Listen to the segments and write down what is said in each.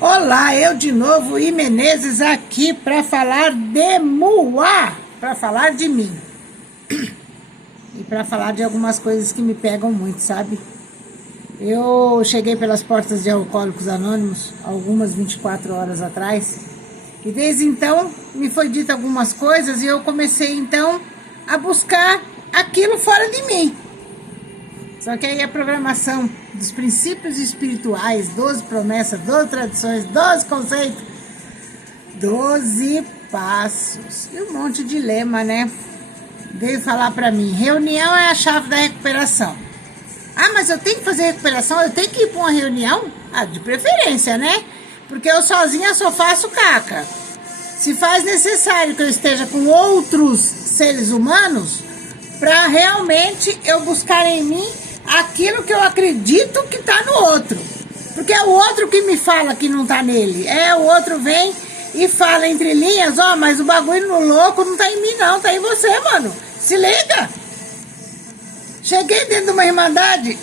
Olá, eu de novo, I Menezes, aqui para falar de Muá, para falar de mim. E para falar de algumas coisas que me pegam muito, sabe? Eu cheguei pelas portas de Alcoólicos Anônimos, algumas 24 horas atrás, e desde então me foi dito algumas coisas e eu comecei então a buscar aquilo fora de mim. Só que aí a programação dos princípios espirituais, 12 promessas, 12 tradições, 12 conceitos, 12 passos e um monte de lema, né? Veio falar pra mim, reunião é a chave da recuperação. Ah, mas eu tenho que fazer recuperação, eu tenho que ir pra uma reunião? Ah, de preferência, né? Porque eu sozinha só faço caca. Se faz necessário que eu esteja com outros seres humanos para realmente eu buscar em mim aquilo que eu acredito que tá no outro. Porque é o outro que me fala que não tá nele. O outro vem e fala entre linhas, mas o bagulho no louco não tá em mim não, tá em você, mano. Se liga! Cheguei dentro de uma irmandade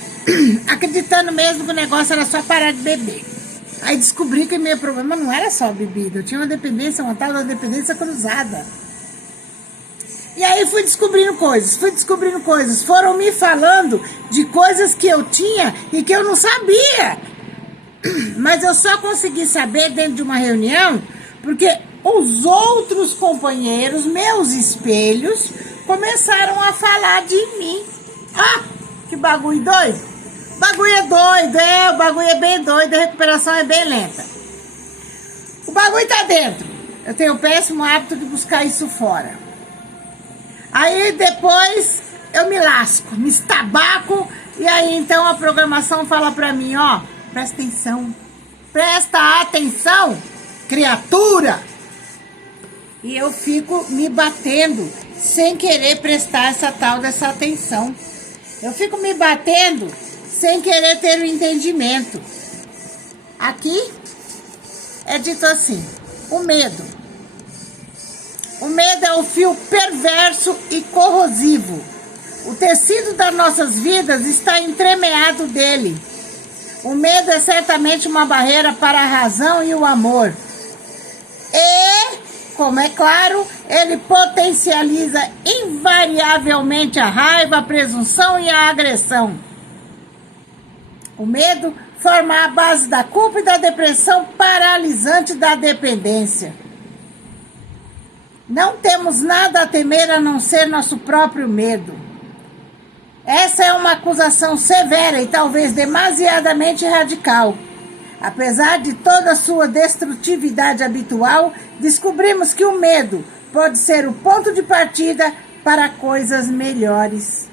acreditando mesmo que o negócio era só parar de beber. Aí descobri que meu problema não era só a bebida, eu tinha uma dependência, uma tal da dependência cruzada. E aí fui descobrindo coisas, foram me falando de coisas que eu tinha e que eu não sabia. Mas eu só consegui saber dentro de uma reunião porque os outros companheiros, meus espelhos, começaram a falar de mim. Ah, que bagulho doido! O bagulho é doido, o bagulho é bem doido, a recuperação é bem lenta. O bagulho tá dentro. Eu tenho o péssimo hábito de buscar isso fora. Aí depois eu me lasco, me estabaco, e aí então a programação fala pra mim, presta atenção, criatura! E eu fico me batendo, sem querer prestar essa tal dessa atenção. Eu fico me batendo, sem querer ter o entendimento. Aqui é dito assim, o medo. O medo é o fio perverso e corrosivo. O tecido das nossas vidas está entremeado dele. O medo é certamente uma barreira para a razão e o amor. E, como é claro, ele potencializa invariavelmente a raiva, a presunção e a agressão. O medo forma a base da culpa e da depressão paralisante da dependência. Não temos nada a temer a não ser nosso próprio medo. Essa é uma acusação severa e talvez demasiadamente radical. Apesar de toda a sua destrutividade habitual, descobrimos que o medo pode ser o ponto de partida para coisas melhores.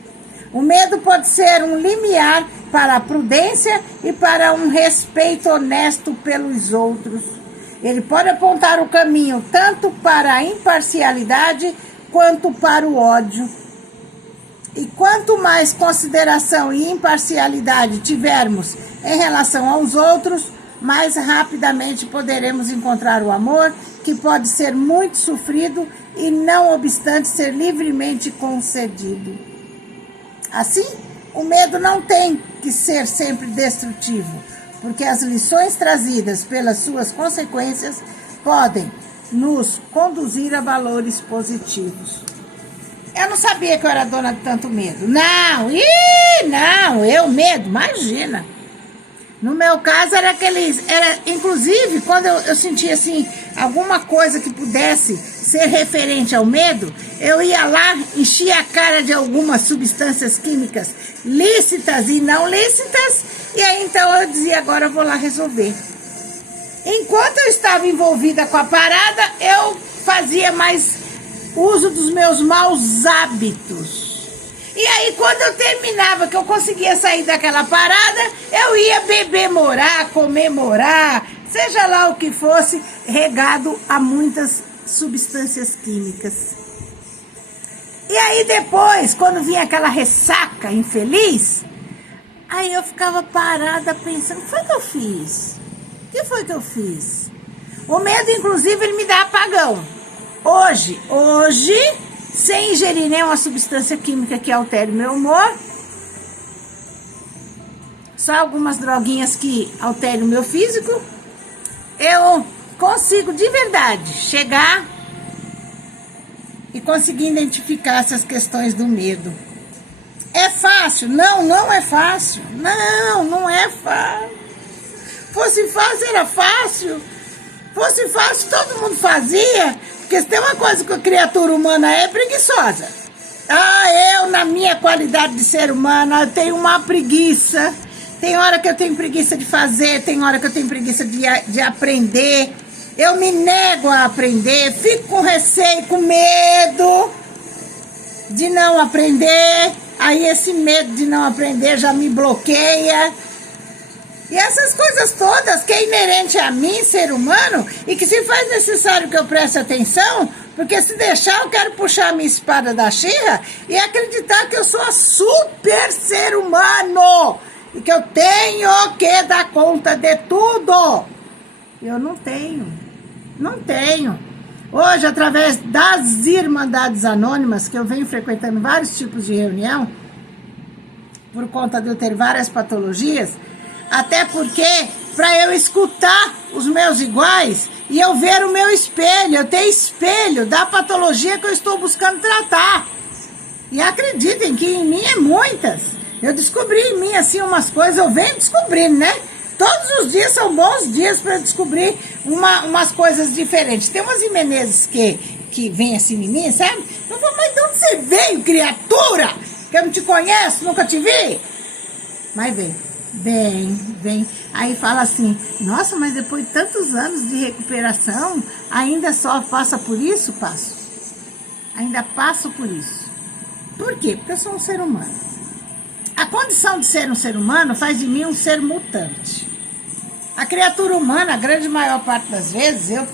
O medo pode ser um limiar para a prudência e para um respeito honesto pelos outros. Ele pode apontar o caminho tanto para a imparcialidade quanto para o ódio. E quanto mais consideração e imparcialidade tivermos em relação aos outros, mais rapidamente poderemos encontrar o amor, que pode ser muito sofrido e, não obstante, ser livremente concedido. Assim, o medo não tem que ser sempre destrutivo, porque as lições trazidas pelas suas consequências podem nos conduzir a valores positivos. Eu não sabia que eu era dona de tanto medo. Não, medo, imagina. No meu caso inclusive, quando eu sentia assim, alguma coisa que pudesse ser referente ao medo, eu ia lá, enchia a cara de algumas substâncias químicas lícitas e não lícitas, e aí então eu dizia, agora eu vou lá resolver. Enquanto eu estava envolvida com a parada, eu fazia mais uso dos meus maus hábitos. E aí, quando eu terminava, que eu conseguia sair daquela parada, eu ia beber-morar, comemorar, seja lá o que fosse, regado a muitas substâncias químicas. E aí depois, quando vinha aquela ressaca infeliz, aí eu ficava parada pensando, o que foi que eu fiz? O que foi que eu fiz? O medo, inclusive, ele me dá apagão. Hoje, sem ingerir nenhuma substância química que altere meu humor, só algumas droguinhas que alterem o meu físico, eu consigo de verdade chegar e conseguir identificar essas questões do medo. É fácil? Não, não é fácil. Não, não é fácil. Fosse fácil, era fácil. Fosse fácil, todo mundo fazia. Porque se tem uma coisa que a criatura humana é preguiçosa. Eu, na minha qualidade de ser humano, eu tenho uma preguiça. Tem hora que eu tenho preguiça de fazer, tem hora que eu tenho preguiça de aprender. Eu me nego a aprender, fico com receio, com medo de não aprender. Aí esse medo de não aprender já me bloqueia. E essas coisas todas que é inerente a mim, ser humano, e que se faz necessário que eu preste atenção, porque se deixar eu quero puxar a minha espada da She-Ra e acreditar que eu sou a super ser humano e que eu tenho que dar conta de tudo. Eu não tenho. Não tenho. Hoje, através das Irmandades Anônimas, que eu venho frequentando vários tipos de reunião, por conta de eu ter várias patologias, até porque, para eu escutar os meus iguais e eu ver o meu espelho, eu ter espelho da patologia que eu estou buscando tratar. E acreditem que em mim é muitas. Eu descobri em mim, assim, umas coisas, eu venho descobrindo, né? Todos os dias são bons dias para descobrir umas coisas diferentes. Tem umas Menezes que vem assim em mim, sabe? Eu falo, mas de onde você veio, criatura? Que eu não te conheço, nunca te vi? Mas vem. Aí fala assim, nossa, mas depois de tantos anos de recuperação, ainda só passa por isso? Passo. Ainda passo por isso. Por quê? Porque eu sou um ser humano. A condição de ser um ser humano faz de mim um ser mutante. A criatura humana, a grande maior parte das vezes, eu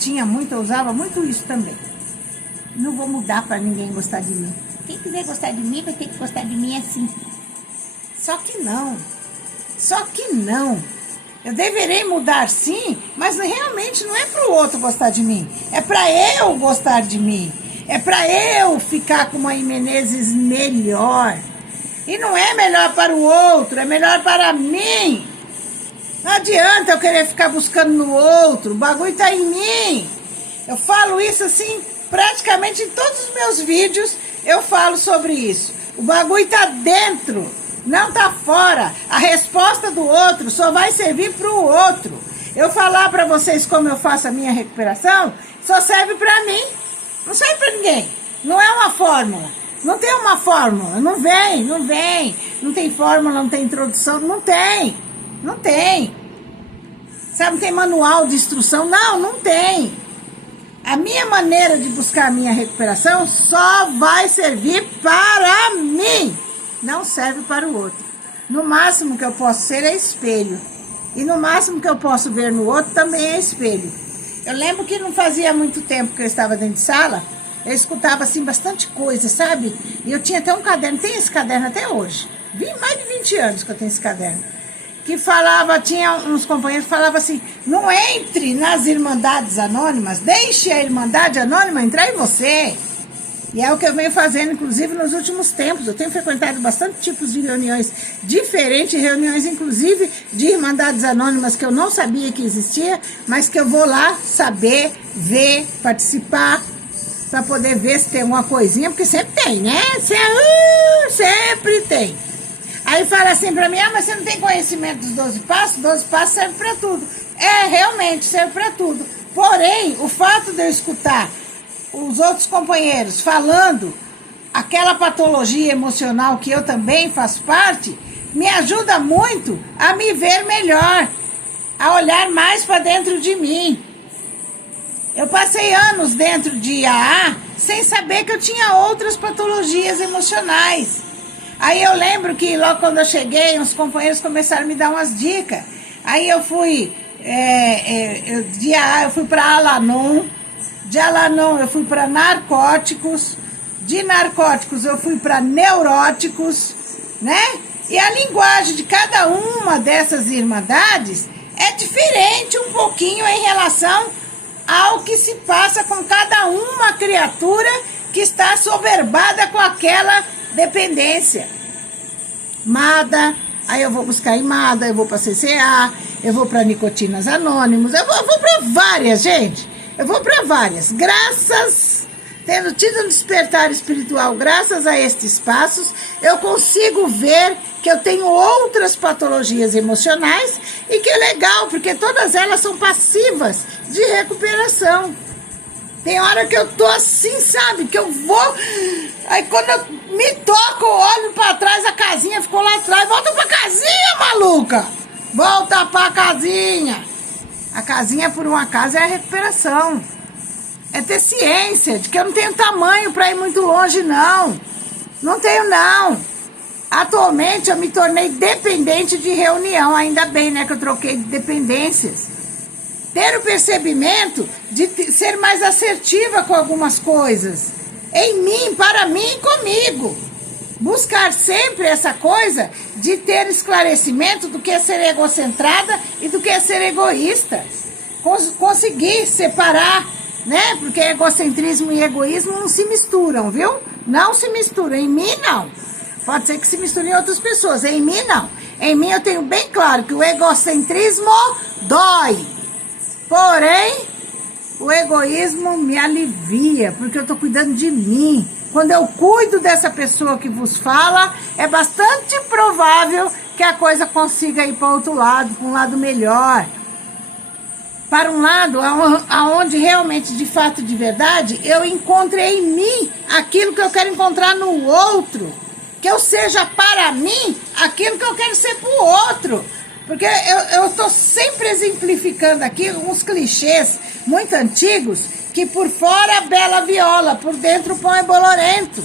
usava muito isso também. Não vou mudar para ninguém gostar de mim. Quem quiser gostar de mim, vai ter que gostar de mim assim. Só que não. Eu deverei mudar sim, mas realmente não é para o outro gostar de mim. É para eu gostar de mim. É para eu ficar com uma Menezes melhor. E não é melhor para o outro, é melhor para mim. Não adianta eu querer ficar buscando no outro, o bagulho está em mim. Eu falo isso assim, praticamente em todos os meus vídeos eu falo sobre isso. O bagulho está dentro, não está fora. A resposta do outro só vai servir para o outro. Eu falar para vocês como eu faço a minha recuperação, só serve para mim, não serve para ninguém. Não é uma fórmula. Não tem uma fórmula, não vem. Não tem fórmula, não tem introdução, não tem. Sabe, não tem manual de instrução? Não tem. A minha maneira de buscar a minha recuperação só vai servir para mim. Não serve para o outro. No máximo que eu posso ser é espelho. E no máximo que eu posso ver no outro também é espelho. Eu lembro que não fazia muito tempo que eu estava dentro de sala, eu escutava assim bastante coisa, sabe? E eu tinha até um caderno, tem esse caderno até hoje. Mais de 20 anos que eu tenho esse caderno. Que falava, tinha uns companheiros que falavam assim, não entre nas Irmandades Anônimas, deixe a Irmandade Anônima entrar em você. E é o que eu venho fazendo, inclusive, nos últimos tempos. Eu tenho frequentado bastante tipos de reuniões diferentes, reuniões, inclusive, de Irmandades Anônimas que eu não sabia que existia, mas que eu vou lá saber, ver, participar, para poder ver se tem alguma coisinha, porque sempre tem, né? Sempre tem. Aí fala assim para mim, mas você não tem conhecimento dos 12 passos? 12 passos serve para tudo. Realmente serve para tudo. Porém, o fato de eu escutar os outros companheiros falando aquela patologia emocional que eu também faço parte, me ajuda muito a me ver melhor, a olhar mais para dentro de mim. Eu passei anos dentro de AA sem saber que eu tinha outras patologias emocionais. Aí eu lembro que logo quando eu cheguei, os companheiros começaram a me dar umas dicas. Aí eu fui, de AA eu fui para Al-Anon, de Al-Anon eu fui para narcóticos, de narcóticos eu fui para neuróticos, né? E a linguagem de cada uma dessas irmandades é diferente um pouquinho em relação ao que se passa com cada uma criatura que está soberbada com aquela dependência. MADA, aí eu vou buscar em MADA, eu vou para CCA, eu vou para Nicotinas Anônimos, eu vou para várias, gente. Eu vou para várias. Tendo tido um despertar espiritual, graças a estes passos, eu consigo ver que eu tenho outras patologias emocionais e que é legal, porque todas elas são passivas de recuperação. Tem hora que eu tô assim, sabe? Que eu vou... Aí quando eu me toco, eu olho pra trás, a casinha ficou lá atrás. Volta pra casinha, maluca! Volta pra casinha! A casinha, por um acaso, é a recuperação. É ter ciência de que eu não tenho tamanho pra ir muito longe, não. Não tenho, não. Atualmente, eu me tornei dependente de reunião. Ainda bem, né, que eu troquei de dependências. Ter o percebimento de ser mais assertiva com algumas coisas. Em mim, para mim e comigo. Buscar sempre essa coisa de ter esclarecimento do que é ser egocentrada e do que é ser egoísta. Conseguir separar, né? Porque egocentrismo e egoísmo não se misturam, viu? Não se misturam. Em mim, não. Pode ser que se misture em outras pessoas. Em mim, não. Em mim, eu tenho bem claro que o egocentrismo dói. Porém, o egoísmo me alivia, porque eu estou cuidando de mim. Quando eu cuido dessa pessoa que vos fala, é bastante provável que a coisa consiga ir para outro lado, para um lado melhor. Para um lado aonde realmente, de fato, de verdade, eu encontre em mim aquilo que eu quero encontrar no outro. Que eu seja para mim aquilo que eu quero ser para o outro. Porque eu estou sempre exemplificando aqui uns clichês muito antigos, que por fora bela viola, por dentro o pão é bolorento.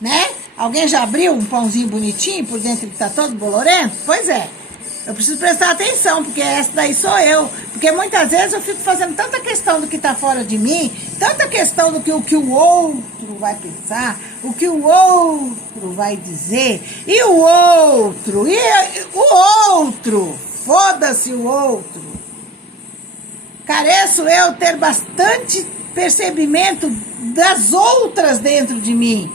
Né? Alguém já abriu um pãozinho bonitinho, por dentro que está todo bolorento? Pois é. Eu preciso prestar atenção, porque essa daí sou eu. Porque muitas vezes eu fico fazendo tanta questão do que está fora de mim, tanta questão do que o outro vai pensar, o que o outro vai dizer, e o outro, foda-se o outro. Careço eu ter bastante percebimento das outras dentro de mim.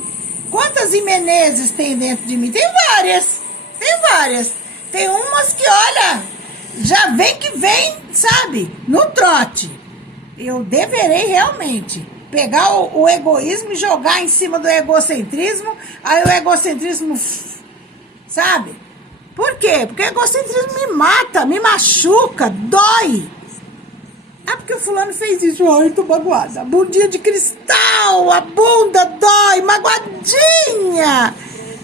Quantas Imenezes tem dentro de mim? Tem várias. Tem umas que, olha, já vem, sabe, no trote. Eu deverei realmente pegar o egoísmo e jogar em cima do egocentrismo, aí o egocentrismo, sabe? Por quê? Porque o egocentrismo me mata, me machuca, dói. Ah, porque o fulano fez isso, ai, tô magoada. Bundinha de cristal, a bunda dói, magoadinha.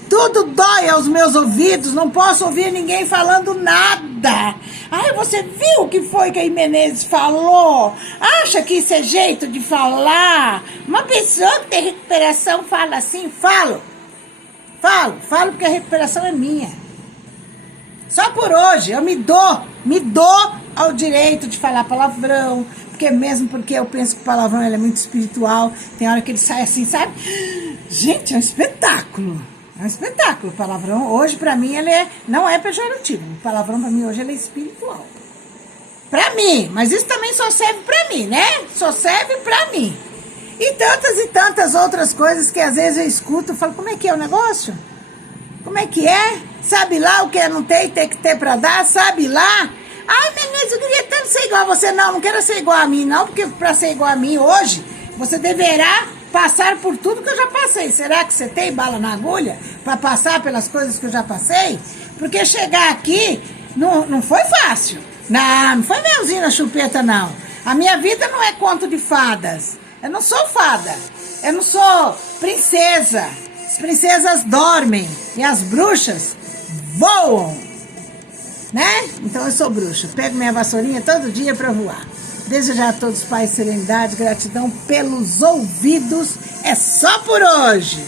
Tudo dói aos meus ouvidos, não posso ouvir ninguém falando nada. Ai, você viu o que foi que a Menezes falou? Acha que isso é jeito de falar? Uma pessoa que tem recuperação fala assim? Falo porque a recuperação é minha. Só por hoje eu me dou ao direito de falar palavrão, porque eu penso que o palavrão ele é muito espiritual. Tem hora que ele sai assim, sabe? Gente, é um espetáculo. É um espetáculo. O palavrão, hoje, pra mim, ele não é pejorativo. O palavrão, pra mim, hoje, ele é espiritual. Pra mim. Mas isso também só serve pra mim, né? Só serve pra mim. E tantas outras coisas que, às vezes, eu escuto e falo, como é que é o negócio? Como é que é? Sabe lá o que não tem que ter pra dar? Sabe lá? Ai, Menezes, eu queria tanto ser igual a você. Não quero ser igual a mim, não. Porque pra ser igual a mim hoje, você deverá passar por tudo que eu já passei. Será que você tem bala na agulha para passar pelas coisas que eu já passei? Porque chegar aqui não foi fácil. Não foi melzinho na chupeta, não. A minha vida não é conto de fadas. Eu não sou fada. Eu não sou princesa. As princesas dormem e as bruxas voam. Né? Então eu sou bruxa. Pego minha vassourinha todo dia para voar. Desejar a todos paz, serenidade, gratidão pelos ouvidos. É só por hoje.